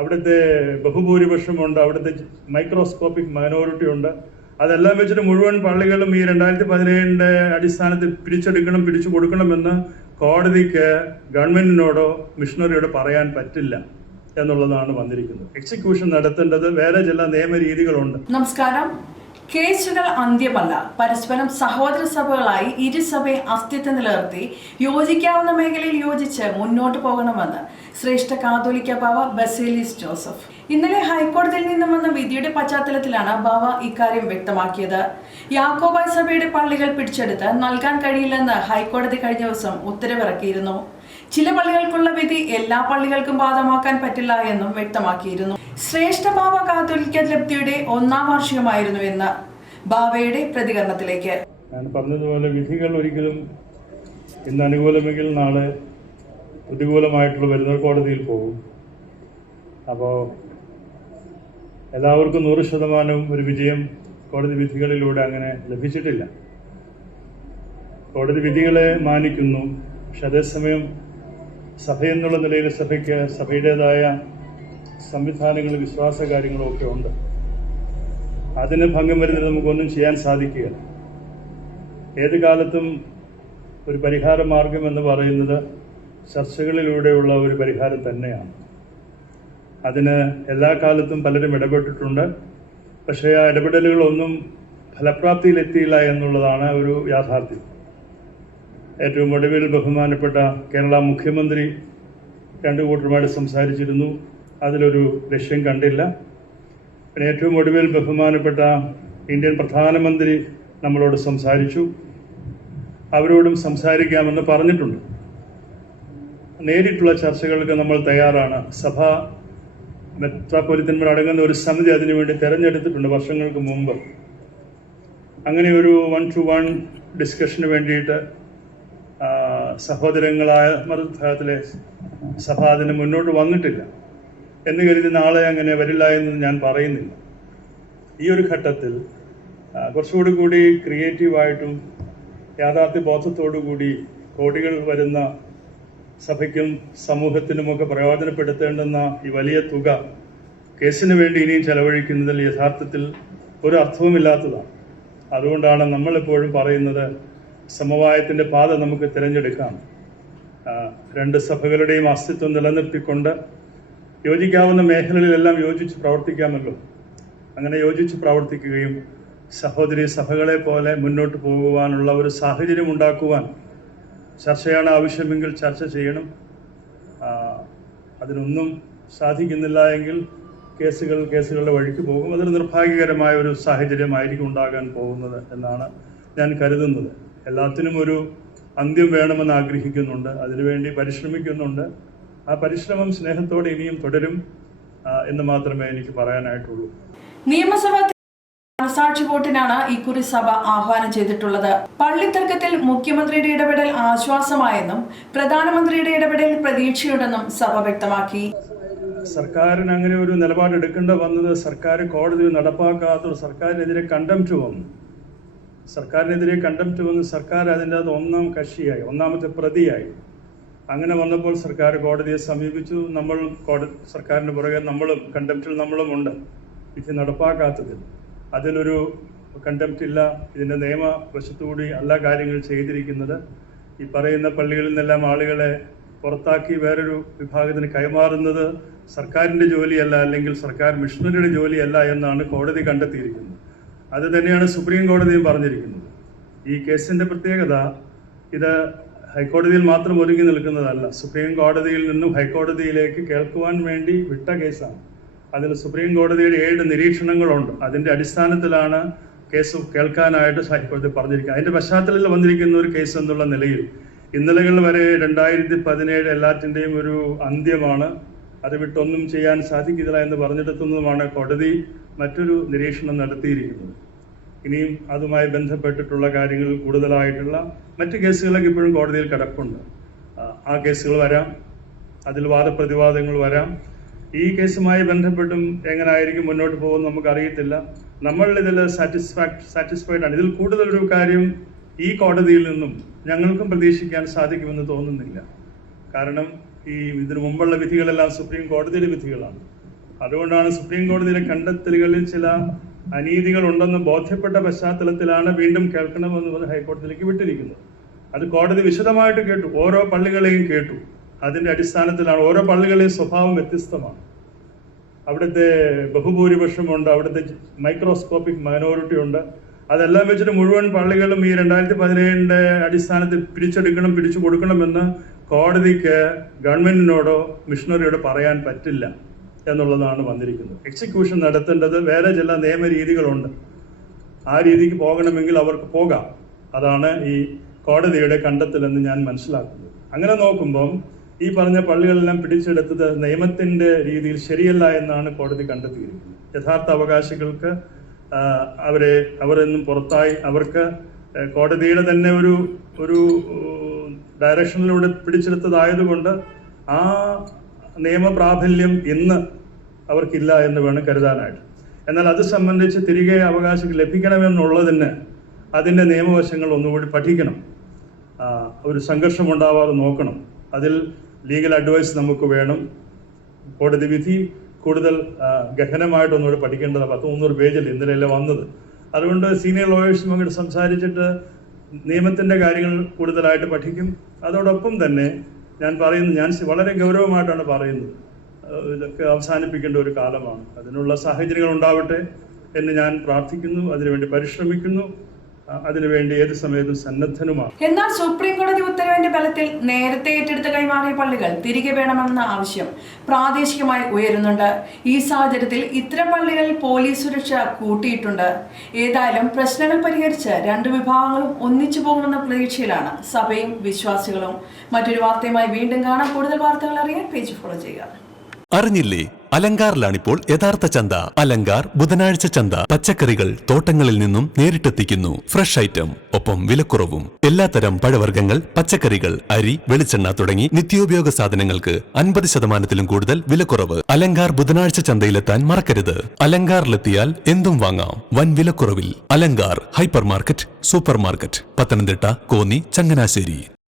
അവിടുത്തെ ബഹുഭൂരിപക്ഷമുണ്ട്, അവിടുത്തെ microscopic minority ഉണ്ട്. അതെല്ലാം വെച്ചിട്ട് മുഴുവൻ പള്ളികളും ഈ 2017 അടിസ്ഥാനത്തിൽ പിടിച്ചു കൊടുക്കണമെന്ന് കോടതിക്ക് ഗവൺമെന്റിനോടോ മിഷണറിയോടോ പറയാൻ പറ്റില്ല എന്നുള്ളതാണ് വന്നിരിക്കുന്നത്. എക്സിക്യൂഷൻ നടത്തേണ്ടത് വേറെ ചില നിയമരീതികളുണ്ട്. നമസ്കാരം. കേസുകൾ അന്ത്യമല്ല. പരസ്പരം സഹോദര സഭകളായി ഇരുസഭയെ അസ്തിത്വം നിലനിർത്തി യോജിക്കാവുന്ന മേഖലയിൽ യോജിച്ച് മുന്നോട്ട് പോകണമെന്ന് ശ്രേഷ്ഠ കാതോലിക്ക ബാവ ബസേലിയസ് ജോസഫ്. ഇന്നലെ ഹൈക്കോടതിയിൽ നിന്നും വന്ന വിധിയുടെ പശ്ചാത്തലത്തിലാണ് ബാവ ഇക്കാര്യം വ്യക്തമാക്കിയത്. യാക്കോബായ സഭയുടെ പള്ളികൾ പിടിച്ചെടുത്ത് നൽകാൻ കഴിയില്ലെന്ന് ഹൈക്കോടതി കഴിഞ്ഞ ദിവസം ഉത്തരവിറക്കിയിരുന്നു. ചില പള്ളികൾക്കുള്ള വിധി എല്ലാ പള്ളികൾക്കും ബാധകമാക്കാൻ പറ്റില്ല എന്നും വ്യക്തമാക്കിയിരുന്നു. ശ്രേഷ്ഠ ബാവ കാതോലിക്ക ലബ്ധിയുടെ 1-ാം വാർഷികമായിരുന്നു എന്ന് ബാവയുടെ പ്രതികരണത്തിലേക്ക്. ഞാൻ പറഞ്ഞതുപോലെ വിധികൾ ഒരിക്കലും ഇന്ന് അനുകൂലമെങ്കിൽ നാളെ പ്രതികൂലമായിട്ടുള്ള വരുന്ന കോടതിയിൽ പോകും. അപ്പോൾ എല്ലാവർക്കും 100% ഒരു വിജയം കോടതി വിധികളിലൂടെ അങ്ങനെ ലഭിച്ചിട്ടില്ല. കോടതി വിധികളെ മാനിക്കുന്നു. പക്ഷെ അതേസമയം സഭയെന്നുള്ള നിലയിൽ സഭയ്ക്ക് സഭയുടേതായ സംവിധാനങ്ങളും വിശ്വാസ കാര്യങ്ങളും ഒക്കെ ഉണ്ട്. അതിന് ഭംഗം വരുന്നത് നമുക്കൊന്നും ചെയ്യാൻ സാധിക്കുകയില്ല. ഏത് കാലത്തും ഒരു പരിഹാര മാർഗം എന്ന് പറയുന്നത് ചർച്ചകളിലൂടെയുള്ള ഒരു പരിഹാരം തന്നെയാണ്. അതിന് എല്ലാ കാലത്തും പലരും ഇടപെട്ടിട്ടുണ്ട്. പക്ഷേ ആ ഇടപെടലുകളൊന്നും ഫലപ്രാപ്തിയിലെത്തിയില്ല എന്നുള്ളതാണ് ഒരു യാഥാർത്ഥ്യം. ഏറ്റവും ഒടുവിൽ ബഹുമാനപ്പെട്ട കേരള മുഖ്യമന്ത്രി 2 കൂട്ടരുമായിട്ട് സംസാരിച്ചിരുന്നു. അതിലൊരു ലക്ഷ്യം കണ്ടില്ല. പിന്നെ ഏറ്റവും ഒടുവിൽ ബഹുമാനപ്പെട്ട ഇന്ത്യൻ പ്രധാനമന്ത്രി നമ്മളോട് സംസാരിച്ചു. അവരോടും സംസാരിക്കാമെന്ന് പറഞ്ഞിട്ടുണ്ട്. നേരിട്ടുള്ള ചർച്ചകൾക്ക് നമ്മൾ തയ്യാറാണ്. സഭ മെത്രാപ്പൊലീത്തന്മാർ അടങ്ങുന്ന ഒരു സമിതി അതിനുവേണ്ടി തെരഞ്ഞെടുത്തിട്ടുണ്ട് വർഷങ്ങൾക്ക് മുമ്പ്. അങ്ങനെ ഒരു 1-to-1 ഡിസ്കഷന് വേണ്ടിയിട്ട് സഹോദരങ്ങളായ മതവിഭാഗത്തിലെ സഭ അതിന് മുന്നോട്ട് വന്നിട്ടില്ല എന്ന് കരുതി നാളെ അങ്ങനെ വരില്ല എന്ന് ഞാൻ പറയുന്നില്ല. ഈ ഒരു ഘട്ടത്തിൽ കുറച്ചുകൂടി കൂടി ക്രിയേറ്റീവായിട്ടും യാഥാർത്ഥ്യ ബോധത്തോടു കൂടി കോടികൾ വരുന്ന സഭയ്ക്കും സമൂഹത്തിനുമൊക്കെ പ്രയോജനപ്പെടുത്തേണ്ടുന്ന ഈ വലിയ തുക കേസിന് വേണ്ടി ഇനിയും ചെലവഴിക്കുന്നതിൽ യഥാർത്ഥത്തിൽ ഒരു അർത്ഥവുമില്ലാത്തതാണ്. അതുകൊണ്ടാണ് നമ്മളെപ്പോഴും പറയുന്നത് സമവായത്തിൻ്റെ പാത നമുക്ക് തിരഞ്ഞെടുക്കാം. 2 സഭകളുടെയും അസ്തിത്വം നിലനിർത്തിക്കൊണ്ട് യോജിക്കാവുന്ന മേഖലകളിലെല്ലാം യോജിച്ച് പ്രവർത്തിക്കാമല്ലോ. അങ്ങനെ യോജിച്ച് പ്രവർത്തിക്കുകയും സഹോദരി സഭകളെ പോലെ മുന്നോട്ട് പോകുവാനുള്ള ഒരു സാഹചര്യം ഉണ്ടാക്കുവാൻ ചർച്ചയാണ് ആവശ്യമെങ്കിൽ ചർച്ച ചെയ്യണം. അതിനൊന്നും സാധിക്കുന്നില്ല എങ്കിൽ കേസുകളുടെ വഴിക്ക് പോകും. അതൊരു നിർഭാഗ്യകരമായ ഒരു സാഹചര്യമായിരിക്കും ഉണ്ടാകാൻ പോകുന്നത് എന്നാണ് ഞാൻ കരുതുന്നത്. എല്ലാത്തിനും ഒരു അന്ത്യം വേണമെന്ന് ആഗ്രഹിക്കുന്നുണ്ട്. അതിനുവേണ്ടി പരിശ്രമിക്കുന്നുണ്ട്. ആ പരിശ്രമം സ്നേഹത്തോടെ ഇനിയും തുടരും എന്ന് മാത്രമേ എനിക്ക് പറയാനായിട്ടുള്ളൂ. നിയമസഭ മനസാക്ഷി വോട്ടിനാണ് ഇക്കുറി സഭ ആഹ്വാനം ചെയ്തിട്ടുള്ളത്. പള്ളിത്തർക്കത്തിൽ മുഖ്യമന്ത്രിയുടെ ഇടപെടൽ ആശ്വാസമായെന്നും പ്രധാനമന്ത്രിയുടെ ഇടപെടൽ പ്രതീക്ഷയുണ്ടെന്നും സഭ വ്യക്തമാക്കി. സർക്കാരിന് അങ്ങനെ ഒരു നിലപാടെടുക്കേണ്ട വന്നത് സർക്കാർ കോടതി നടപ്പാക്കാത്ത സർക്കാരിനെതിരെ കണ്ടംപ്റ്റ് വന്നു. സർക്കാർ അതിൻ്റെ അത് ഒന്നാം കക്ഷിയായി, ഒന്നാമത്തെ പ്രതിയായി. അങ്ങനെ വന്നപ്പോൾ സർക്കാർ കോടതിയെ സമീപിച്ചു. സർക്കാരിന് പുറകെ കണ്ടംപ്റ്റിൽ നമ്മളുമുണ്ട്. വിധി നടപ്പാക്കാത്തതിൽ അതിലൊരു കണ്ടംപ്റ്റ് ഇല്ല. ഇതിൻ്റെ നിയമവശത്തുകൂടി എല്ലാ കാര്യങ്ങൾ ചെയ്തിരിക്കുന്നത്. ഈ പറയുന്ന പള്ളികളിൽ നിന്നെല്ലാം ആളുകളെ പുറത്താക്കി വേറൊരു വിഭാഗത്തിന് കൈമാറുന്നത് സർക്കാരിൻ്റെ ജോലിയല്ല, അല്ലെങ്കിൽ സർക്കാർ മിഷണറിയുടെ ജോലിയല്ല എന്നാണ് കോടതി കണ്ടെത്തിയിരിക്കുന്നത്. അത് തന്നെയാണ് സുപ്രീം കോടതിയും പറഞ്ഞിരിക്കുന്നത്. ഈ കേസിൻ്റെ പ്രത്യേകത ഇത് ഹൈക്കോടതിയിൽ മാത്രം ഒതുങ്ങി നിൽക്കുന്നതല്ല. സുപ്രീം കോടതിയിൽ നിന്നും ഹൈക്കോടതിയിലേക്ക് കേൾക്കുവാൻ വേണ്ടി വിട്ട കേസാണ്. അതിൽ സുപ്രീം കോടതിയുടെ 7 നിരീക്ഷണങ്ങളുണ്ട്. അതിൻ്റെ അടിസ്ഥാനത്തിലാണ് കേസ് കേൾക്കാനായിട്ട് ഹൈക്കോടതി പറഞ്ഞിരിക്കുന്നത്. അതിൻ്റെ പശ്ചാത്തലത്തിൽ വന്നിരിക്കുന്ന ഒരു കേസ് എന്നുള്ള നിലയിൽ ഇന്നലകൾ വരെ 2017 എല്ലാറ്റിൻ്റെയും ഒരു അന്ത്യമാണ്. അത് വിട്ടൊന്നും ചെയ്യാൻ സാധിക്കില്ല എന്ന് പറഞ്ഞെടുക്കുന്നതുമാണ് കോടതി മറ്റൊരു നിരീക്ഷണം നടത്തിയിരിക്കുന്നത്. ഇനിയും അതുമായി ബന്ധപ്പെട്ടിട്ടുള്ള കാര്യങ്ങൾ കൂടുതലായിട്ടുള്ള മറ്റ് കേസുകളൊക്കെ ഇപ്പോഴും കോടതിയിൽ കിടപ്പുണ്ട്. ആ കേസുകൾ വരാം, അതിൽ വാദപ്രതിവാദങ്ങൾ വരാം. ഈ കേസുമായി ബന്ധപ്പെട്ടും എങ്ങനായിരിക്കും മുന്നോട്ട് പോകുന്നത് നമുക്കറിയത്തില്ല. നമ്മൾ ഇതിൽ സാറ്റിസ്ഫൈഡ് ആണ്. ഇതിൽ കൂടുതലൊരു കാര്യം ഈ കോടതിയിൽ നിന്നും ഞങ്ങൾക്കും പ്രതീക്ഷിക്കാൻ സാധിക്കുമെന്ന് തോന്നുന്നില്ല. കാരണം ഇതിനു മുമ്പുള്ള വിധികളെല്ലാം സുപ്രീം കോടതിയുടെ വിധികളാണ്. അതുകൊണ്ടാണ് സുപ്രീം കോടതിയിലെ കണ്ടെത്തലുകളിൽ ചില അനീതികൾ ഉണ്ടെന്ന് ബോധ്യപ്പെട്ട പശ്ചാത്തലത്തിലാണ് വീണ്ടും കേൾക്കണമെന്ന് പറഞ്ഞ് ഹൈക്കോടതിയിലേക്ക് വിട്ടിരിക്കുന്നത്. അത് കോടതി വിശദമായിട്ട് കേട്ടു, ഓരോ പള്ളികളെയും കേട്ടു. അതിന്റെ അടിസ്ഥാനത്തിലാണ് ഓരോ പള്ളികളെയും സ്വഭാവം വ്യത്യസ്തമാണ്. അവിടുത്തെ ബഹുഭൂരിപക്ഷമുണ്ട്, അവിടുത്തെ മൈക്രോസ്കോപ്പിക് മൈനോറിറ്റി ഉണ്ട്. അതെല്ലാം വെച്ചിട്ട് മുഴുവൻ പള്ളികളും ഈ 2017 അടിസ്ഥാനത്തിൽ പിടിച്ചു കൊടുക്കണമെന്ന് കോടതിക്ക് ഗവൺമെന്റിനോടോ മിഷണറിയോടോ പറയാൻ പറ്റില്ല എന്നുള്ളതാണ് വന്നിരിക്കുന്നത്. എക്സിക്യൂഷൻ നടത്തേണ്ടത് വേറെ ചില നിയമരീതികളുണ്ട്. ആ രീതിക്ക് പോകണമെങ്കിൽ അവർക്ക് പോകാം. അതാണ് ഈ കോടതിയുടെ കണ്ടെത്തലെന്ന് ഞാൻ മനസ്സിലാക്കുന്നത്. അങ്ങനെ നോക്കുമ്പം ഈ പറഞ്ഞ പള്ളികളെല്ലാം പിടിച്ചെടുത്തത് നിയമത്തിന്റെ രീതിയിൽ ശരിയല്ല എന്നാണ് കോടതി കണ്ടെത്തിയിരിക്കുന്നത്. യഥാർത്ഥ അവകാശികൾക്ക് അവരെന്നും പുറത്തായി അവർക്ക് കോടതിയുടെ തന്നെ ഒരു ഡയറക്ഷനിലൂടെ പിടിച്ചെടുത്തതായതുകൊണ്ട് ആ നിയമപ്രാബല്യം ഇന്ന് അവർക്കില്ല എന്ന് വേണം കരുതാനായിട്ട്. എന്നാൽ അത് സംബന്ധിച്ച് തിരികെ അവകാശം ലഭിക്കണമെന്നുള്ളതിന് അതിൻ്റെ നിയമവശങ്ങൾ ഒന്നുകൂടി പഠിക്കണം, ഒരു സംഘർഷം ഉണ്ടാവാതെ നോക്കണം. അതിൽ ലീഗൽ അഡ്വൈസ് നമുക്ക് വേണം. കോടതി വിധി കൂടുതൽ ഗഹനമായിട്ടൊന്നുകൂടി പഠിക്കേണ്ടത് 100-300 പേജിൽ ഇന്നലെയല്ലേ വന്നത്. അതുകൊണ്ട് സീനിയർ ലോയേഴ്സുമായിട്ട് സംസാരിച്ചിട്ട് നിയമത്തിൻ്റെ കാര്യങ്ങൾ കൂടുതലായിട്ട് പഠിക്കും. അതോടൊപ്പം തന്നെ ഞാൻ വളരെ ഗൗരവമായിട്ടാണ് പറയുന്നത്, ഇതൊക്കെ അവസാനിപ്പിക്കേണ്ട ഒരു കാലമാണ്. അതിനുള്ള സാഹചര്യങ്ങൾ ഉണ്ടാവട്ടെ എന്ന് ഞാൻ പ്രാർത്ഥിക്കുന്നു, അതിനുവേണ്ടി പരിശ്രമിക്കുന്നു, അതിനുവേണ്ടി ഏത് സമയത്തും സന്നദ്ധനുമാണ്. എന്നാൽ സുപ്രീം കോടതി ഉത്തരവിന്റെ ബലത്തിൽ നേരത്തെ ഏറ്റെടുത്ത് കൈമാറിയ പള്ളികൾ തിരികെ വേണമെന്ന ആവശ്യം പ്രാദേശികമായി ഉയരുന്നുണ്ട്. ഈ സാഹചര്യത്തിൽ ഇത്തരം പള്ളികളിൽ പോലീസ് സുരക്ഷ കൂട്ടിയിട്ടുണ്ട്. ഏതായാലും പ്രശ്നങ്ങൾ പരിഹരിച്ച് രണ്ട് വിഭാഗങ്ങളും ഒന്നിച്ചു പോകുമെന്ന പ്രതീക്ഷയിലാണ് സഭയും വിശ്വാസികളും. മറ്റൊരു വാർത്തയുമായി വീണ്ടും കാണാം. കൂടുതൽ വാർത്തകൾ അറിയാൻ പേജ് ഫോളോ ചെയ്യുക. അറിഞ്ഞില്ലേ, അലങ്കാറിലാണിപ്പോൾ യഥാർത്ഥ ചന്ത. അലങ്കാർ ബുധനാഴ്ച ചന്ത. പച്ചക്കറികൾ തോട്ടങ്ങളിൽ നിന്നും നേരിട്ടെത്തിക്കുന്നു. ഫ്രഷ് ഐറ്റം, ഒപ്പം വിലക്കുറവും. എല്ലാത്തരം പഴവർഗ്ഗങ്ങൾ, പച്ചക്കറികൾ, അരി, വെളിച്ചെണ്ണ തുടങ്ങി നിത്യോപയോഗ സാധനങ്ങൾക്ക് 50% കൂടുതൽ വിലക്കുറവ്. അലങ്കാർ ബുധനാഴ്ച ചന്തയിലെത്താൻ മറക്കരുത്. അലങ്കാറിലെത്തിയാൽ എന്തും വാങ്ങാം വൻ വിലക്കുറവിൽ. Alankar hypermarket, supermarket, Pathanamthitta, Konni, Changanassery.